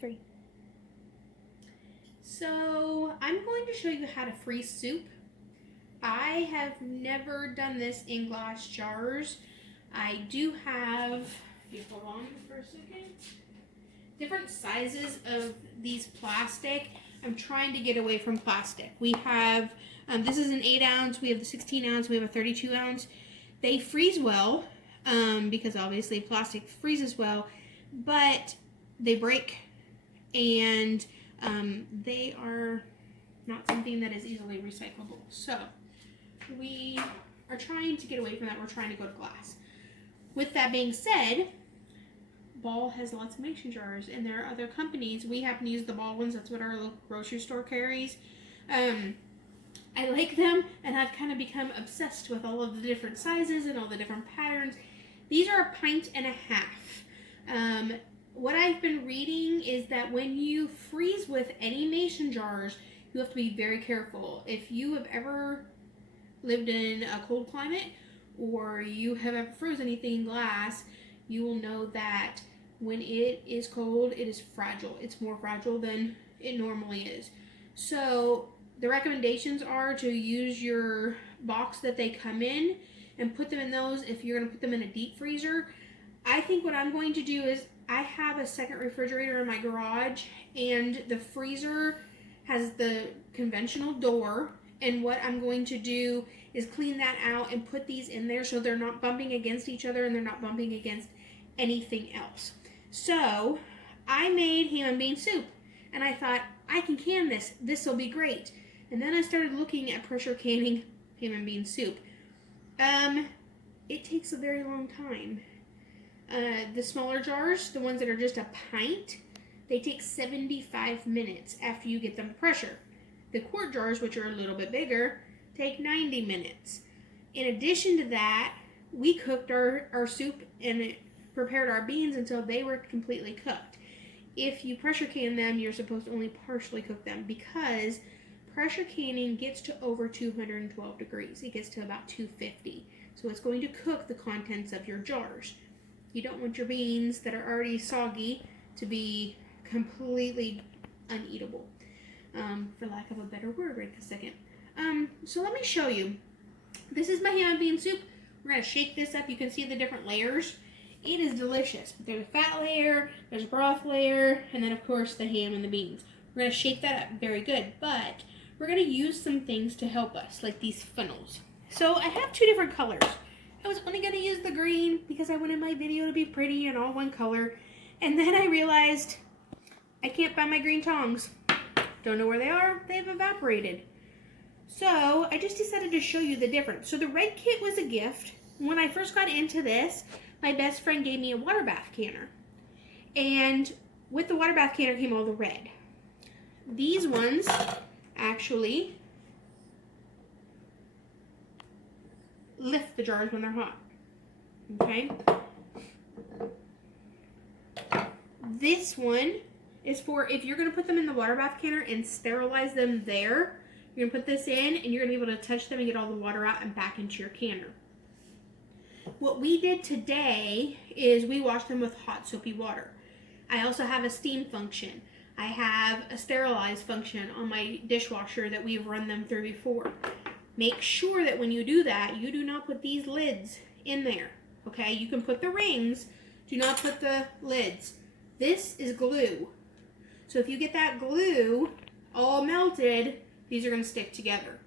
3. So I'm going to show you how to freeze soup. I have never done this in glass jars. I do have, hold on for a second, different sizes of these plastic. I'm trying to get away from plastic. We have, this is an 8 ounce, we have the 16 ounce, we have a 32 ounce. They freeze well, because obviously plastic freezes well, but they break, and they are not something that is easily recyclable. So we are trying to get away from that. We're trying to go to glass. With that being said, Ball has lots of mason jars, and there are other companies. We happen to use the Ball ones. That's what our local grocery store carries. I like them, and I've kind of become obsessed with all of the different sizes and all the different patterns. These are 1.5 pints. What I've been reading is that when you freeze with any mason jars, you have to be very careful. If you have ever lived in a cold climate, or you have ever frozen anything in glass, you will know that when it is cold, it is fragile. It's more fragile than it normally is. So the recommendations are to use your box that they come in and put them in those if you're going to put them in a deep freezer. I think what I'm going to do is, I have a second refrigerator in my garage, and the freezer has the conventional door, and what I'm going to do is clean that out and put these in there so they're not bumping against each other and they're not bumping against anything else. So I made ham and bean soup, and I thought, I can can this. This will be great. And then I started looking at pressure canning ham and bean soup. It takes a very long time. The smaller jars, the ones that are just a pint, they take 75 minutes after you get them to pressure. The quart jars, which are a little bit bigger, take 90 minutes. In addition to that, we cooked our soup and prepared our beans until they were completely cooked. If you pressure can them, you're supposed to only partially cook them, because pressure canning gets to over 212 degrees. It gets to about 250. So it's going to cook the contents of your jars. You don't want your beans that are already soggy to be completely uneatable, for lack of a better word right this second. So let me show you. This is my ham and bean soup. We're going to shake this up. You can see the different layers. It is delicious. There's a fat layer, there's a broth layer, and then of course the ham and the beans. We're going to shake that up very good, but we're going to use some things to help us, like these funnels. So I have 2 different colors. I was only going to use the green because I wanted my video to be pretty and all one color. And then I realized I can't find my green tongs. Don't know where they are. They've evaporated. So I just decided to show you the difference. So the red kit was a gift. When I first got into this, my best friend gave me a water bath canner. And with the water bath canner came all the red. These ones actually lift the jars when they're hot. Okay? This one is for if you're going to put them in the water bath canner and sterilize them there. You're going to put this in, and you're going to be able to touch them and get all the water out and back into your canner. What we did today is we washed them with hot soapy water. I also have a steam function. I have a sterilize function on my dishwasher that we've run them through before. Make sure that when you do that, you do not put these lids in there, okay? You can put the rings, do not put the lids. This is glue. So if you get that glue all melted, these are going to stick together.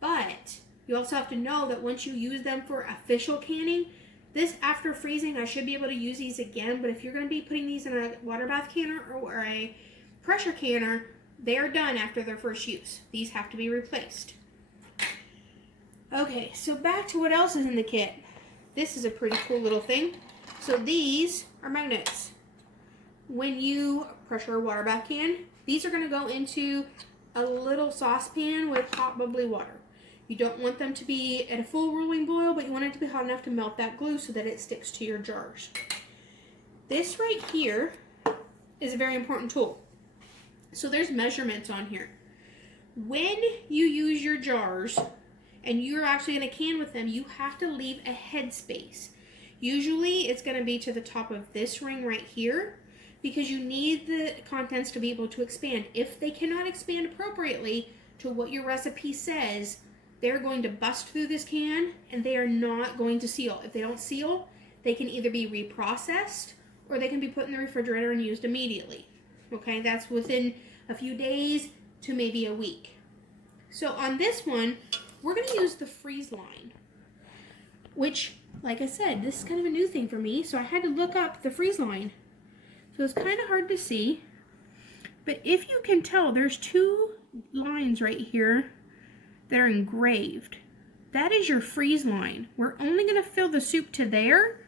But you also have to know that once you use them for official canning, this after freezing, I should be able to use these again, but if you're going to be putting these in a water bath canner or a pressure canner, they're done after their first use. These have to be replaced. Okay, so back to what else is in the kit. This is a pretty cool little thing. So these are magnets. When you pressure a water bath can, these are going to go into a little saucepan with hot bubbly water. You don't want them to be at a full rolling boil, but you want it to be hot enough to melt that glue so that it sticks to your jars. This right here is a very important tool. So there's measurements on here. When you use your jars and you're actually going to can with them, you have to leave a head space. Usually it's going to be to the top of this ring right here. because you need the contents to be able to expand. If they cannot expand appropriately to what your recipe says, they're going to bust through this can and they are not going to seal. If they don't seal, they can either be reprocessed or they can be put in the refrigerator and used immediately. Okay, that's within a few days to maybe a week. So on this one, we're going to use the freeze line, which, like I said, this is kind of a new thing for me, so I had to look up the freeze line. So it's kind of hard to see, but if you can tell, there's two lines right here that are engraved. That is your freeze line. We're only going to fill the soup to there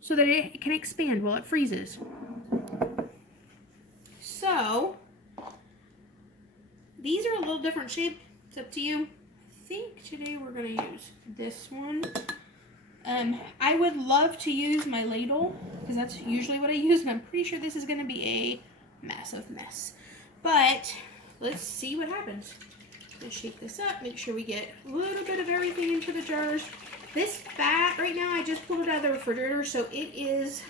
so that it can expand while it freezes. So these are a little different shape. It's up to you. I think today we're going to use this one. I would love to use my ladle because that's usually what I use, and I'm pretty sure this is going to be a massive mess. But let's see what happens. I'm going to shake this up, make sure we get a little bit of everything into the jars. This fat right now, I just pulled it out of the refrigerator, so it is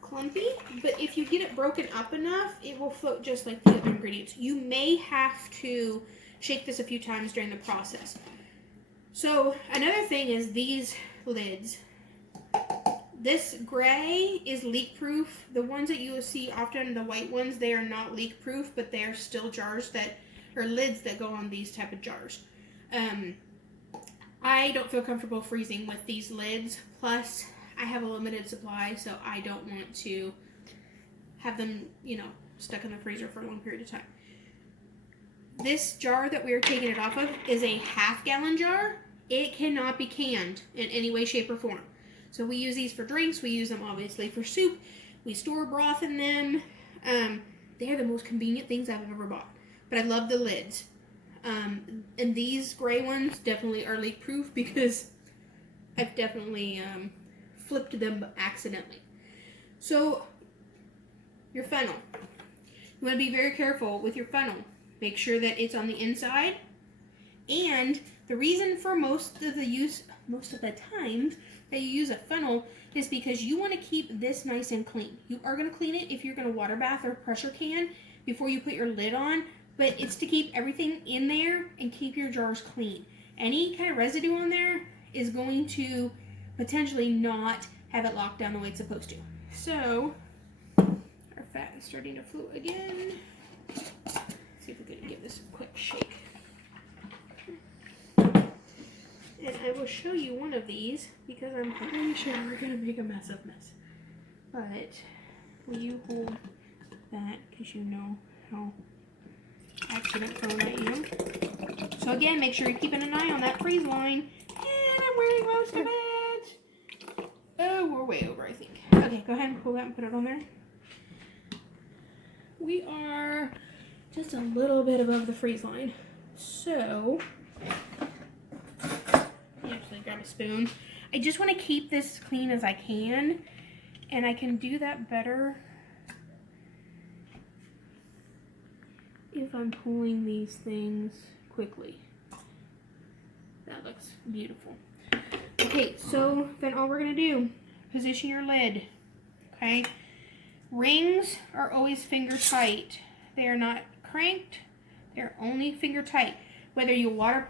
clumpy, but if you get it broken up enough, it will float just like the other ingredients. You may have to shake this a few times during the process. So another thing is these lids. This gray is leak proof. The ones that you will see often, the white ones, they are not leak proof, but they are still jars that, or lids that go on these type of jars. I don't feel comfortable freezing with these lids. Plus, I have a limited supply, so I don't want to have them, stuck in the freezer for a long period of time. This jar that we are taking it off of is a half-gallon jar. It cannot be canned in any way, shape, or form. So we use these for drinks. We use them obviously for soup. We store broth in them. They're the most convenient things I've ever bought. But I love the lids. And these gray ones definitely are leak proof because I've definitely flipped them accidentally. So your funnel. You want to be very careful with your funnel. Make sure that it's on the inside. And the reason for most of the times that you use a funnel is because you want to keep this nice and clean. You are going to clean it if you're going to water bath or pressure can before you put your lid on, but it's to keep everything in there and keep your jars clean. Any kind of residue on there is going to potentially not have it locked down the way it's supposed to. So our fat is starting to float again. Let's see if we can give this a quick shake. And I will show you one of these because I'm pretty sure we're going to make a mess. But will you hold that because you know how accident prone I am. So again, make sure you're keeping an eye on that freeze line. And I'm wearing most of it. Oh, we're way over, I think. Okay, go ahead and pull that and put it on there. We are just a little bit above the freeze line. So grab a spoon. I just want to keep this clean as I can, and I can do that better if I'm pulling these things quickly. That looks beautiful. Okay, so then all we're going to do, position your lid. Okay, rings are always finger tight. They are not cranked, they're only finger tight. Whether you water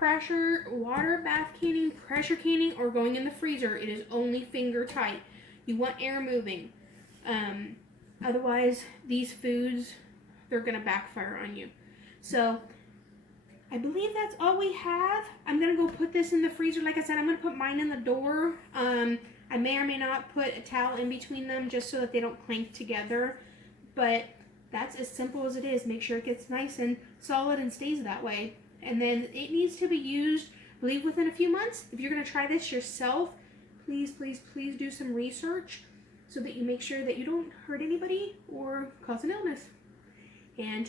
bath canning, pressure canning, or going in the freezer, it is only finger tight. You want air moving. Otherwise, these foods, they're going to backfire on you. So, I believe that's all we have. I'm going to go put this in the freezer. Like I said, I'm going to put mine in the door. I may or may not put a towel in between them just so that they don't clank together. But that's as simple as it is. Make sure it gets nice and solid and stays that way. And then it needs to be used, I believe, within a few months. If you're going to try this yourself, please, please, please do some research so that you make sure that you don't hurt anybody or cause an illness. And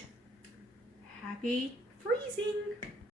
happy freezing!